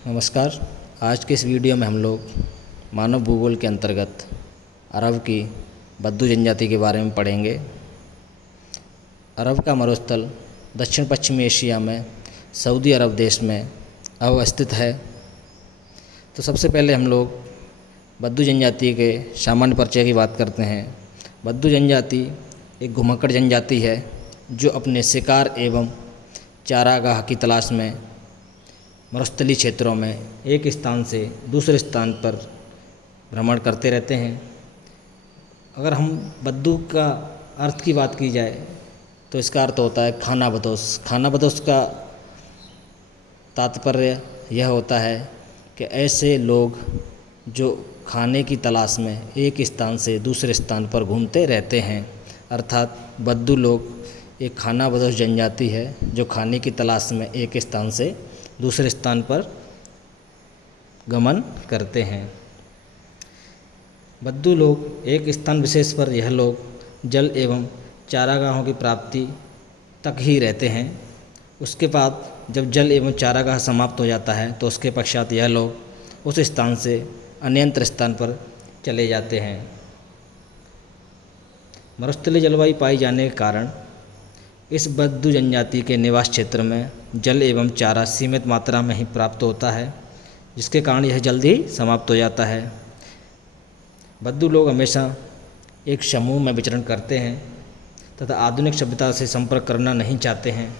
नमस्कार। आज के इस वीडियो में हम लोग मानव भूगोल के अंतर्गत अरब की बद्दू जनजाति के बारे में पढ़ेंगे। अरब का मरुस्थल दक्षिण पश्चिमी एशिया में सऊदी अरब देश में अवस्थित है। तो सबसे पहले हम लोग बद्दू जनजाति के सामान्य परिचय की बात करते हैं। बद्दू जनजाति एक घुमक्कड़ जनजाति है जो अपने शिकार एवं चारागाह की तलाश में मरुस्थलीय क्षेत्रों में एक स्थान से दूसरे स्थान पर भ्रमण करते रहते हैं। अगर हम बद्दू का अर्थ की बात की जाए तो इसका अर्थ होता है खानाबदोश। खानाबदोश का तात्पर्य यह होता है कि ऐसे लोग जो खाने की तलाश में एक स्थान से दूसरे स्थान पर घूमते रहते हैं, अर्थात बद्दू लोग एक खानाबदोश जनजाति है जो खाने की तलाश में एक स्थान से दूसरे स्थान पर गमन करते हैं। बद्दू लोग एक स्थान विशेष पर यह लोग जल एवं चारागाहों की प्राप्ति तक ही रहते हैं। उसके बाद जब जल एवं चारागाह समाप्त हो जाता है तो उसके पश्चात यह लोग उस स्थान से अन्यंत्र स्थान पर चले जाते हैं। मरुस्थलीय जलवायु पाई जाने के कारण इस बद्दू जनजाति के निवास क्षेत्र में जल एवं चारा सीमित मात्रा में ही प्राप्त होता है, जिसके कारण यह जल्द ही समाप्त हो जाता है। बद्दू लोग हमेशा एक समूह में विचरण करते हैं तथा आधुनिक सभ्यता से संपर्क करना नहीं चाहते हैं।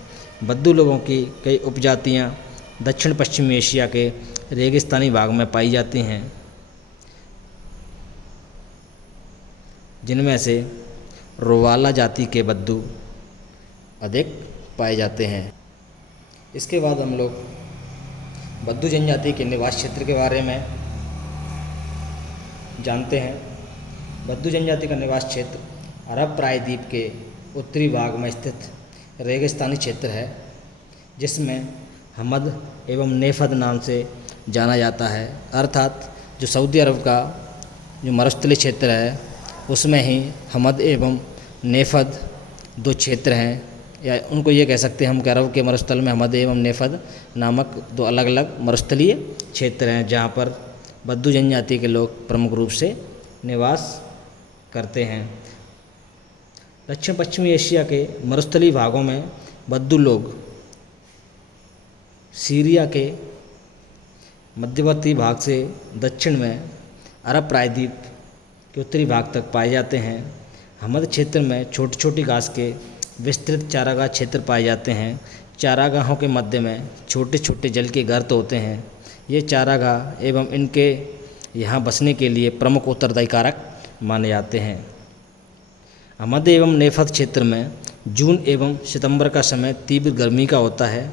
बद्दू लोगों की कई उपजातियां दक्षिण पश्चिमी एशिया के रेगिस्तानी भाग में पाई जाती हैं, जिनमें से रोवाला जाति के बद्दू अधिक पाए जाते हैं। इसके बाद हम लोग बद्दू जनजाति के निवास क्षेत्र के बारे में जानते हैं। बद्दू जनजाति का निवास क्षेत्र अरब प्रायद्वीप के उत्तरी भाग में स्थित रेगिस्तानी क्षेत्र है, जिसमें हमद एवं नेफद नाम से जाना जाता है। अर्थात जो सऊदी अरब का जो मरुस्थलीय क्षेत्र है उसमें ही हमद एवं नेफद दो क्षेत्र हैं, या उनको ये कह सकते हैं हम कि अरब के मरुस्थल में हमद एवं नेफद नामक दो अलग अलग मरुस्थलीय क्षेत्र हैं, जहाँ पर बद्दू जनजाति के लोग प्रमुख रूप से निवास करते हैं। दक्षिण पश्चिमी एशिया के मरुस्थलीय भागों में बद्दू लोग सीरिया के मध्यवर्ती भाग से दक्षिण में अरब प्रायद्वीप के उत्तरी भाग तक पाए जाते हैं। हमद क्षेत्र में छोटी छोटी घास के विस्तृत चारागाह क्षेत्र पाए जाते हैं। चारागाहों के मध्य में छोटे छोटे जल के गर्त होते हैं। ये चारागाह एवं इनके यहाँ बसने के लिए प्रमुख उत्तरदायी कारक माने जाते हैं। हमद एवं नेफद क्षेत्र में जून एवं सितंबर का समय तीव्र गर्मी का होता है।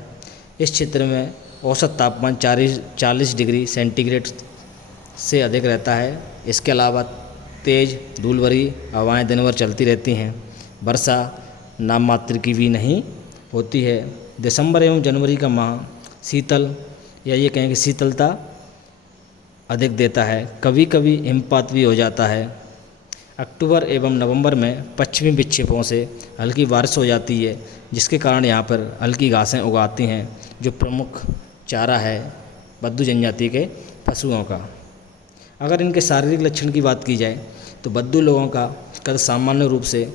इस क्षेत्र में औसत तापमान 40 डिग्री सेंटीग्रेड से अधिक रहता है। इसके अलावा तेज़ धूल भरी हवाएँ दिन भर चलती रहती हैं। वर्षा नाम मात्र की भी नहीं होती है। दिसंबर एवं जनवरी का माह शीतल, या ये कहें कि शीतलता अधिक देता है। कभी कभी हिमपात भी हो जाता है। अक्टूबर एवं नवंबर में पश्चिमी विक्षेपों से हल्की बारिश हो जाती है, जिसके कारण यहाँ पर हल्की घासें उगाती हैं, जो प्रमुख चारा है बद्दू जनजाति के पशुओं का। अगर इनके शारीरिक लक्षण की बात की जाए तो बद्दू लोगों का कद सामान्य रूप से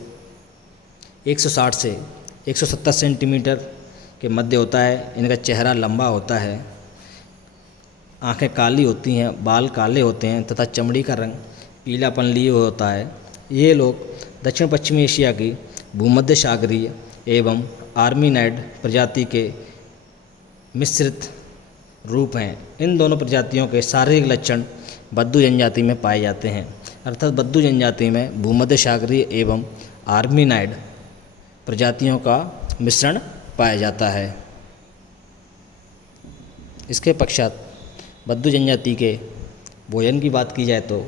160 से 170 सेंटीमीटर के मध्य होता है। इनका चेहरा लंबा होता है, आंखें काली होती हैं, बाल काले होते हैं तथा चमड़ी का रंग पीलापन लिए हुए होता है। ये लोग दक्षिण पश्चिमी एशिया की भूमध्य सागरीय एवं आर्मीनाइड प्रजाति के मिश्रित रूप हैं। इन दोनों प्रजातियों के शारीरिक लक्षण बद्दू जनजाति में पाए जाते हैं। अर्थात बद्दू जनजाति में भूमध्य सागरीय एवं आर्मीनाइड प्रजातियों का मिश्रण पाया जाता है। इसके पश्चात बद्दू जनजाति के भोजन की बात की जाए तो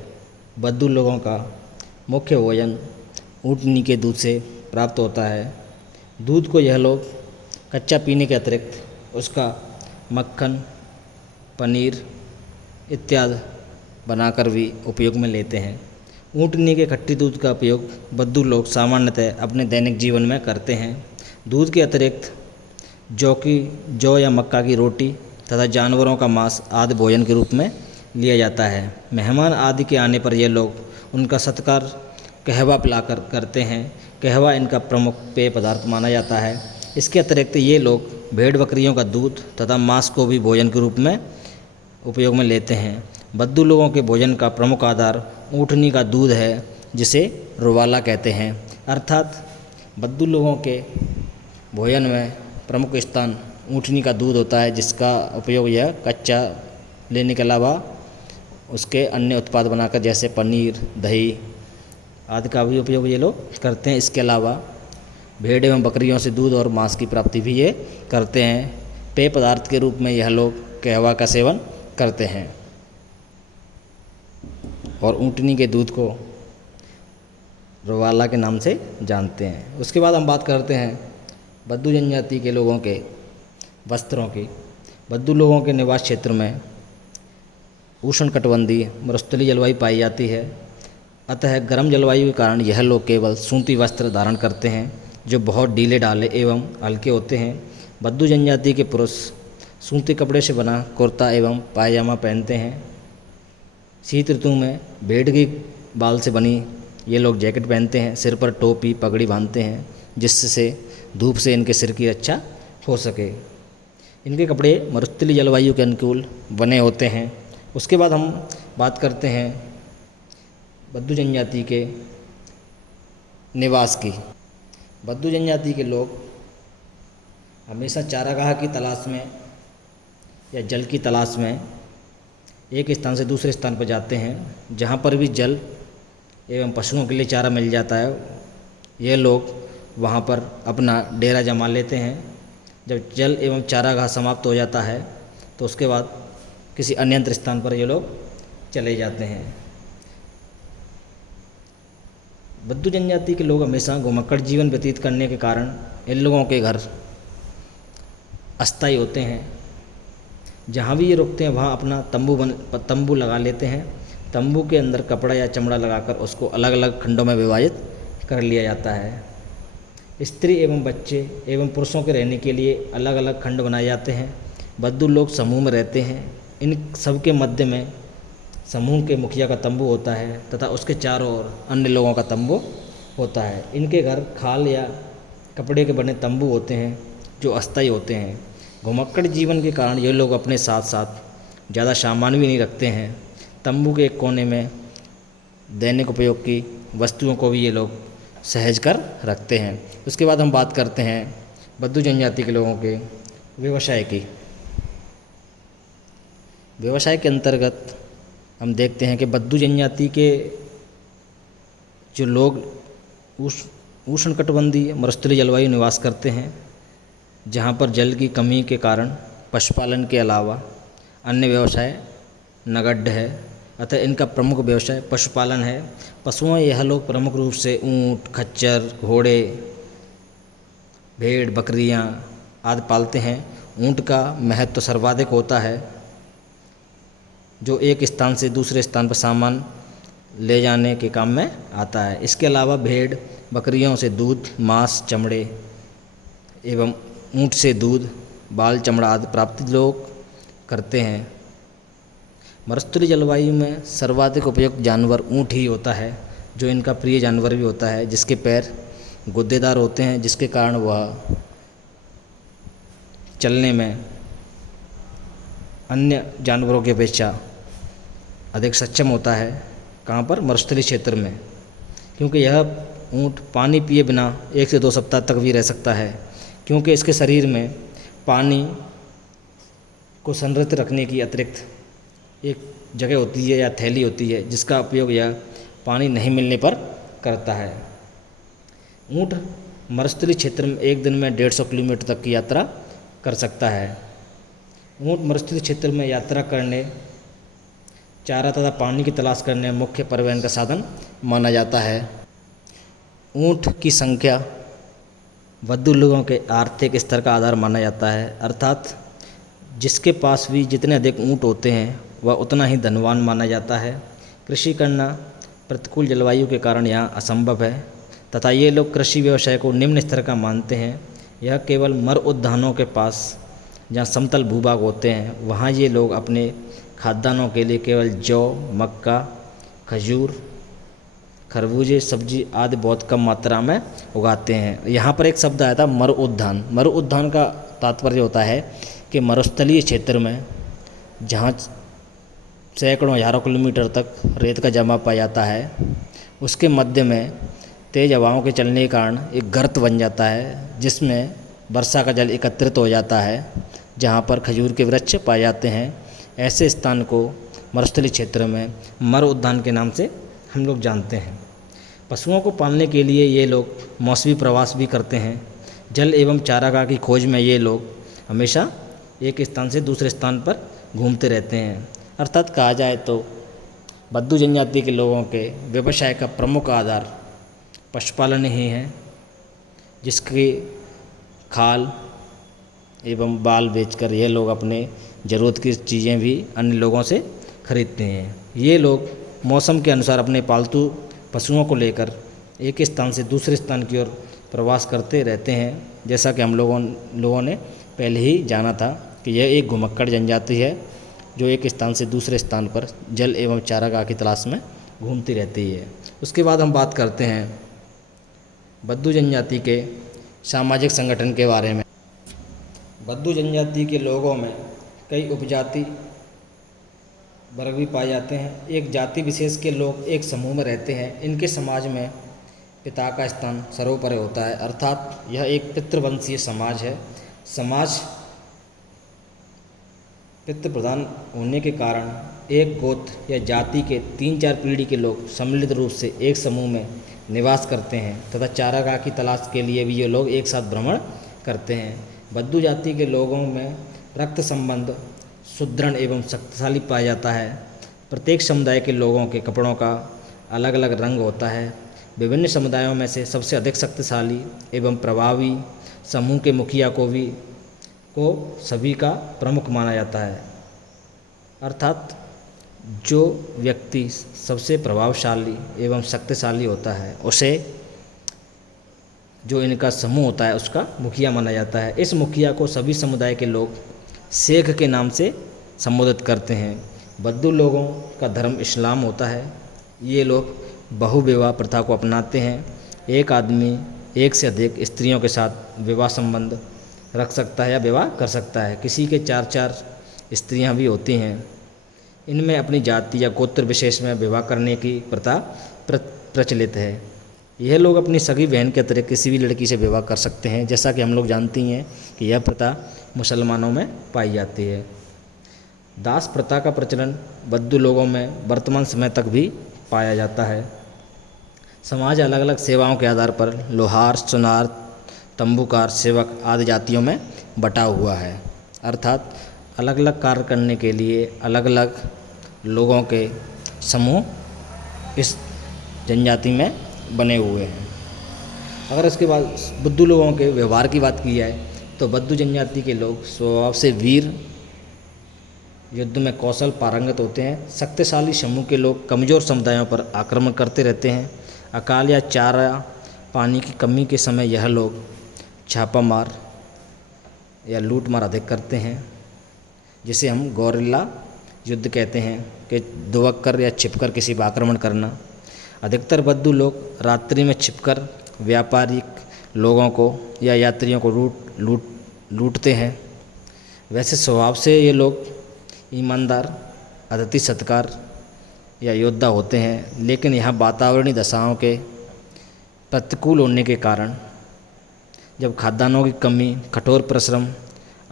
बद्दू लोगों का मुख्य भोजन ऊँटनी के दूध से प्राप्त होता है। दूध को यह लोग कच्चा पीने के अतिरिक्त उसका मक्खन, पनीर इत्यादि बनाकर भी उपयोग में लेते हैं। ऊँटनी के खट्टी दूध का उपयोग बद्दू लोग सामान्यतः अपने दैनिक जीवन में करते हैं। दूध के अतिरिक्त जौ या मक्का की रोटी तथा जानवरों का मांस आदि भोजन के रूप में लिया जाता है। मेहमान आदि के आने पर ये लोग उनका सत्कार कहवा पिलाकर करते हैं। कहवा इनका प्रमुख पेय पदार्थ माना जाता है। इसके अतिरिक्त ये लोग भेड़ बकरियों का दूध तथा मांस को भी भोजन के रूप में उपयोग में लेते हैं। बद्दू लोगों के भोजन का प्रमुख आधार ऊँटनी का दूध है, जिसे रुवाला कहते हैं। अर्थात बद्दू लोगों के भोजन में प्रमुख स्थान ऊँटनी का दूध होता है, जिसका उपयोग यह कच्चा लेने के अलावा उसके अन्य उत्पाद बनाकर जैसे पनीर, दही आदि का भी उपयोग ये लोग करते हैं। इसके अलावा भेड़ एवं बकरियों से दूध और मांस की प्राप्ति भी ये करते हैं। पेय पदार्थ के रूप में यह लोग कहवा का सेवन करते हैं और ऊँटनी के दूध को रुवाला के नाम से जानते हैं। उसके बाद हम बात करते हैं बद्दू जनजाति के लोगों के वस्त्रों की। बद्दू लोगों के निवास क्षेत्र में उष्णकटिबंधीय मरुस्थलीय जलवायु पाई जाती है। अतः गर्म जलवायु के कारण यह लोग केवल सूती वस्त्र धारण करते हैं, जो बहुत ढीले ढाले एवं हल्के होते हैं। बद्दू जनजाति के पुरुष सूती कपड़े से बना कुर्ता एवं पायजामा पहनते हैं। शीत ऋतु में भेड़ की बाल से बनी ये लोग जैकेट पहनते हैं। सिर पर टोपी पगड़ी बांधते हैं, जिससे धूप से इनके सिर की रक्षा हो सके। इनके कपड़े मरुस्थलीय जलवायु के अनुकूल बने होते हैं। उसके बाद हम बात करते हैं बद्दू जनजाति के निवास की। बद्दू जनजाति के लोग हमेशा चारागाह की तलाश में या जल की तलाश में एक स्थान से दूसरे स्थान पर जाते हैं। जहाँ पर भी जल एवं पशुओं के लिए चारा मिल जाता है, ये लोग वहाँ पर अपना डेरा जमा लेते हैं। जब जल एवं चारागाह समाप्त हो जाता है तो उसके बाद किसी अन्यत्र स्थान पर ये लोग चले जाते हैं। बद्दू जनजाति के लोग हमेशा घुमक्कड़ जीवन व्यतीत करने के कारण इन लोगों के घर अस्थायी होते हैं। जहाँ भी ये रुकते हैं वहाँ अपना तंबू लगा लेते हैं। तंबू के अंदर कपड़ा या चमड़ा लगाकर उसको अलग अलग खंडों में विभाजित कर लिया जाता है। स्त्री एवं बच्चे एवं पुरुषों के रहने के लिए अलग अलग खंड बनाए जाते हैं। बद्दू लोग समूह में रहते हैं। इन सब के मध्य में समूह के मुखिया का तंबू होता है तथा उसके चारों ओर अन्य लोगों का तंबू होता है। इनके घर खाल या कपड़े के बने तंबू होते हैं, जो अस्थायी होते हैं। घुमक्कड़ जीवन के कारण ये लोग अपने साथ साथ ज़्यादा सामान भी नहीं रखते हैं। तंबू के एक कोने में दैनिक उपयोग की वस्तुओं को भी ये लोग सहेज कर रखते हैं। उसके बाद हम बात करते हैं बद्दू जनजाति के लोगों के व्यवसाय की। व्यवसाय के अंतर्गत हम देखते हैं कि बद्दू जनजाति के जो लोग उष्णकटिबंधीय मरुस्थलीय जलवायु निवास करते हैं, जहाँ पर जल की कमी के कारण पशुपालन के अलावा अन्य व्यवसाय नगण्य है। अतः इनका प्रमुख व्यवसाय पशुपालन है। पशुओं यह लोग प्रमुख रूप से ऊँट, खच्चर, घोड़े, भेड़, बकरियाँ आदि पालते हैं। ऊँट का महत्व सर्वाधिक होता है, जो एक स्थान से दूसरे स्थान पर सामान ले जाने के काम में आता है। इसके अलावा भेड़ बकरियों से दूध, मांस, चमड़े एवं ऊँट से दूध, बाल, चमड़ा आदि प्राप्ति लोग करते हैं। मरुस्थलीय जलवायु में सर्वाधिक उपयुक्त जानवर ऊँट ही होता है, जो इनका प्रिय जानवर भी होता है, जिसके पैर गुद्देदार होते हैं, जिसके कारण वह चलने में अन्य जानवरों की अपेक्षा अधिक सक्षम होता है। कहाँ पर? मरुस्थलीय क्षेत्र में, क्योंकि यह ऊँट पानी पिए बिना 1 से 2 सप्ताह तक भी रह सकता है, क्योंकि इसके शरीर में पानी को संरक्षित रखने की अतिरिक्त एक जगह होती है या थैली होती है, जिसका उपयोग यह पानी नहीं मिलने पर करता है। ऊँट मरुस्थलीय क्षेत्र में एक दिन में 150 किलोमीटर तक की यात्रा कर सकता है। ऊँट मरुस्थलीय क्षेत्र में यात्रा करने, चारा तथा पानी की तलाश करने मुख्य परिवहन का साधन माना जाता है। ऊँट की संख्या बद्दू लोगों के आर्थिक स्तर का आधार माना जाता है, अर्थात जिसके पास भी जितने अधिक ऊँट होते हैं वह उतना ही धनवान माना जाता है। कृषि करना प्रतिकूल जलवायु के कारण यहाँ असंभव है तथा ये लोग कृषि व्यवसाय को निम्न स्तर का मानते हैं। यह केवल मर उद्यानों के पास जहाँ समतल भूभाग होते हैं वहाँ ये लोग अपने खाद्यान्नों के लिए केवल जौ, मक्का, खजूर, खरबूजे, सब्जी आदि बहुत कम मात्रा में उगाते हैं। यहाँ पर एक शब्द आया था मरुउद्यान। मरुउद्यान का तात्पर्य होता है कि मरुस्थलीय क्षेत्र में जहाँ सैकड़ों हज़ारों किलोमीटर तक रेत का जमा पाया जाता है, उसके मध्य में तेज़ हवाओं के चलने के कारण एक गर्त बन जाता है जिसमें वर्षा का जल एकत्रित हो जाता है, जहाँ पर खजूर के वृक्ष पाए जाते हैं। ऐसे स्थान को मरुस्थलीय क्षेत्र में मरुउद्यान के नाम से हम लोग जानते हैं। पशुओं को पालने के लिए ये लोग मौसमी प्रवास भी करते हैं। जल एवं चारागाह की खोज में ये लोग हमेशा एक स्थान से दूसरे स्थान पर घूमते रहते हैं। अर्थात कहा जाए तो बद्दू जनजाति के लोगों के व्यवसाय का प्रमुख आधार पशुपालन ही है, जिसकी खाल एवं बाल बेचकर ये लोग अपने ज़रूरत की चीज़ें भी अन्य लोगों से खरीदते हैं। ये लोग मौसम के अनुसार अपने पालतू पशुओं को लेकर एक स्थान से दूसरे स्थान की ओर प्रवास करते रहते हैं। जैसा कि हम लोगों ने पहले ही जाना था कि यह एक घुमक्कड़ जनजाति है जो एक स्थान से दूसरे स्थान पर जल एवं चारागाह की तलाश में घूमती रहती है। उसके बाद हम बात करते हैं बद्दू जनजाति के सामाजिक संगठन के बारे में। बद्दू जनजाति के लोगों में कई उपजाति वर्ग भी पाए जाते हैं। एक जाति विशेष के लोग एक समूह में रहते हैं। इनके समाज में पिता का स्थान सर्वोपरि होता है, अर्थात यह एक पितृवंशीय समाज है। समाज पितृ प्रधान होने के कारण एक गोत्र या जाति के 3-4 पीढ़ी के लोग सम्मिलित रूप से एक समूह में निवास करते हैं तथा चारागाह की तलाश के लिए भी ये लोग एक साथ भ्रमण करते हैं। बद्दू जाति के लोगों में रक्त संबंध सुदृढ़ एवं शक्तिशाली पाया जाता है। प्रत्येक समुदाय के लोगों के कपड़ों का अलग अलग रंग होता है। विभिन्न समुदायों में से सबसे अधिक शक्तिशाली एवं प्रभावी समूह के मुखिया को सभी का प्रमुख माना जाता है। अर्थात जो व्यक्ति सबसे प्रभावशाली एवं शक्तिशाली होता है उसे जो इनका समूह होता है उसका मुखिया माना जाता है। इस मुखिया को सभी समुदाय के लोग शेख के नाम से संबोधित करते हैं। बद्दू लोगों का धर्म इस्लाम होता है। ये लोग बहुविवाह प्रथा को अपनाते हैं। एक आदमी एक से अधिक स्त्रियों के साथ विवाह संबंध रख सकता है या विवाह कर सकता है। किसी के 4-4 स्त्रियां भी होती हैं। इनमें अपनी जाति या गोत्र विशेष में विवाह करने की प्रथा प्रचलित है। यह लोग अपनी सगी बहन के अतिरिक्त किसी भी लड़की से विवाह कर सकते हैं, जैसा कि हम लोग जानती हैं कि यह प्रथा मुसलमानों में पाई जाती है। दास प्रथा का प्रचलन बद्दू लोगों में वर्तमान समय तक भी पाया जाता है। समाज अलग अलग सेवाओं के आधार पर लोहार, सुनार, तंबूकार, सेवक आदि जातियों में बटा हुआ है। अर्थात अलग अलग कार्य करने के लिए अलग अलग लोगों के समूह इस जनजाति में बने हुए हैं। अगर इसके बाद बद्दू लोगों के व्यवहार की बात की जाए तो बद्दू जनजाति के लोग स्वभाव से वीर, युद्ध में कौशल पारंगत होते हैं। शक्तिशाली समूह के लोग कमज़ोर समुदायों पर आक्रमण करते रहते हैं। अकाल या चारा पानी की कमी के समय यह लोग छापामार या लूटमार अधिक करते हैं, जिसे हम गौरिल्ला युद्ध कहते हैं कि दुबक कर या छिपकर किसी पर आक्रमण करना। अधिकतर बद्दू लोग रात्रि में छिपकर व्यापारिक लोगों को या यात्रियों को लूटते हैं। वैसे स्वभाव से ये लोग ईमानदार, अतिथि सत्कार या योद्धा होते हैं, लेकिन यहाँ वातावरणीय दशाओं के प्रतिकूल होने के कारण, जब खाद्यान्नों की कमी, कठोर परिश्रम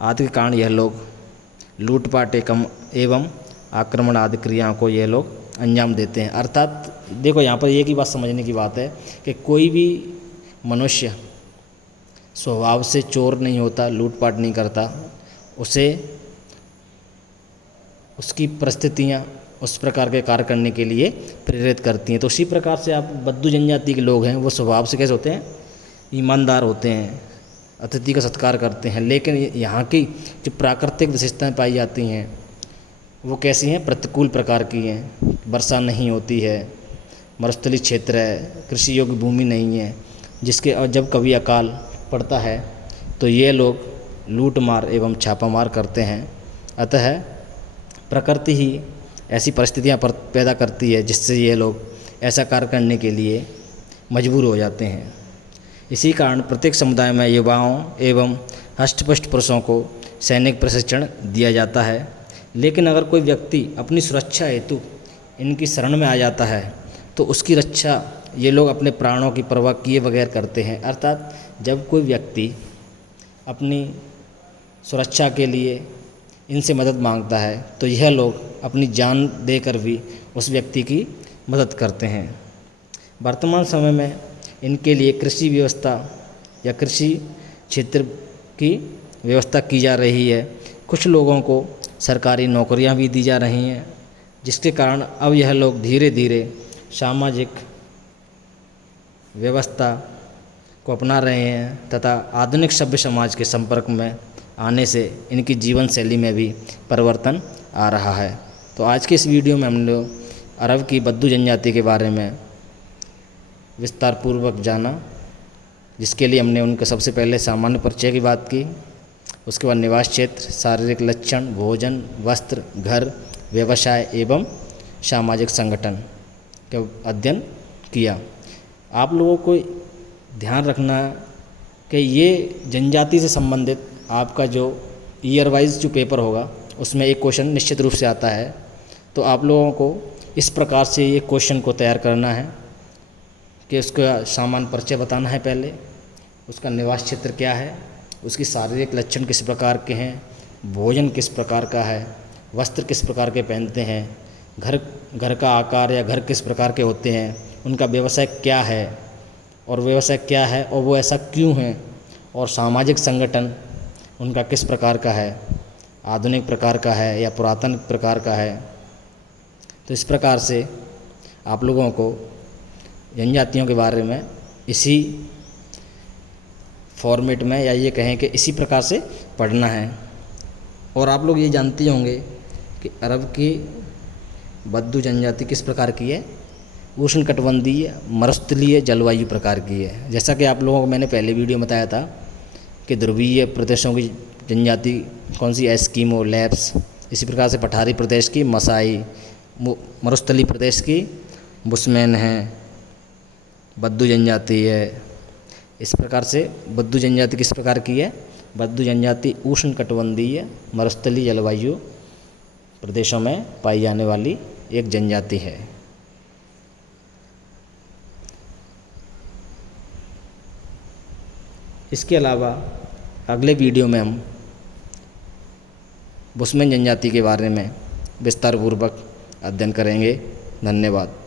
आदि के कारण यह लोग लूटपाट एवं आक्रमण आदि क्रियाओं को ये लोग अंजाम देते हैं। अर्थात देखो यहाँ पर एक ही बात समझने की बात है कि कोई भी मनुष्य स्वभाव से चोर नहीं होता, लूटपाट नहीं करता। उसे उसकी परिस्थितियाँ उस प्रकार के कार्य करने के लिए प्रेरित करती हैं। तो उसी प्रकार से आप बद्दू जनजाति के लोग हैं वो स्वभाव से कैसे होते हैं, ईमानदार होते हैं, अतिथि का सत्कार करते हैं। लेकिन यहाँ की जो प्राकृतिक विशेषताएं पाई जाती हैं वो कैसी हैं, प्रतिकूल प्रकार की हैं। वर्षा नहीं होती है, मरुस्थलीय क्षेत्र है, कृषि योग्य भूमि नहीं है, जिसके और जब कभी अकाल पड़ता है तो ये लोग लूटमार एवं छापामार करते हैं। अतः प्रकृति ही ऐसी परिस्थितियां पैदा करती है जिससे ये लोग ऐसा कार्य करने के लिए मजबूर हो जाते हैं। इसी कारण प्रत्येक समुदाय में युवाओं एवं हष्टपुष्ट पुरुषों को सैनिक प्रशिक्षण दिया जाता है। लेकिन अगर कोई व्यक्ति अपनी सुरक्षा हेतु इनकी शरण में आ जाता है तो उसकी रक्षा ये लोग अपने प्राणों की परवाह किए बगैर करते हैं। अर्थात जब कोई व्यक्ति अपनी सुरक्षा के लिए इनसे मदद मांगता है तो यह लोग अपनी जान देकर भी उस व्यक्ति की मदद करते हैं। वर्तमान समय में इनके लिए कृषि व्यवस्था या कृषि क्षेत्र की व्यवस्था की जा रही है। कुछ लोगों को सरकारी नौकरियां भी दी जा रही हैं, जिसके कारण अब यह लोग धीरे धीरे सामाजिक व्यवस्था को अपना रहे हैं तथा आधुनिक सभ्य समाज के संपर्क में आने से इनकी जीवन शैली में भी परिवर्तन आ रहा है। तो आज के इस वीडियो में हम लोग अरब की बद्दू जनजाति के बारे में विस्तार पूर्वक जाना, जिसके लिए हमने उनके सबसे पहले सामान्य परिचय की बात की, उसके बाद निवास क्षेत्र, शारीरिक लक्षण, भोजन, वस्त्र, घर, व्यवसाय एवं सामाजिक संगठन का अध्ययन किया। आप लोगों को ध्यान रखना कि ये जनजाति से संबंधित आपका जो ईयर वाइज जो पेपर होगा उसमें एक क्वेश्चन निश्चित रूप से आता है। तो आप लोगों को इस प्रकार से ये क्वेश्चन को तैयार करना है कि उसका सामान्य परिचय बताना है, पहले उसका निवास क्षेत्र क्या है, उसकी शारीरिक लक्षण किस प्रकार के हैं, भोजन किस प्रकार का है, वस्त्र किस प्रकार के पहनते हैं, घर का आकार या घर किस प्रकार के होते हैं, उनका व्यवसाय क्या है और व्यवसाय क्या है और वो ऐसा क्यों है, और सामाजिक संगठन उनका किस प्रकार का है, आधुनिक प्रकार का है या पुरातन प्रकार का है। तो इस प्रकार से आप लोगों को जनजातियों के बारे में इसी फॉर्मेट में या ये कहें कि इसी प्रकार से पढ़ना है। और आप लोग ये जानते होंगे कि अरब की बद्दू जनजाति किस प्रकार की है, उष्णकटिबंधीय मरुस्थलीय जलवायु प्रकार की है। जैसा कि आप लोगों को मैंने पहले वीडियो में बताया था कि ध्रुवीय प्रदेशों की जनजाति कौन सी, एस्किमो, लैप्स, इसी प्रकार से पठारी प्रदेश की मसाई, मरुस्थलीय प्रदेश की बुशमैन है, बद्दू जनजाति है। इस प्रकार से बद्दू जनजाति किस प्रकार की है, बद्दू जनजाति उष्णकटिबंधीय मरुस्थलीय जलवायु प्रदेशों में पाई जाने वाली एक जनजाति है। इसके अलावा अगले वीडियो में हम बुशमैन जनजाति के बारे में विस्तारपूर्वक अध्ययन करेंगे। धन्यवाद।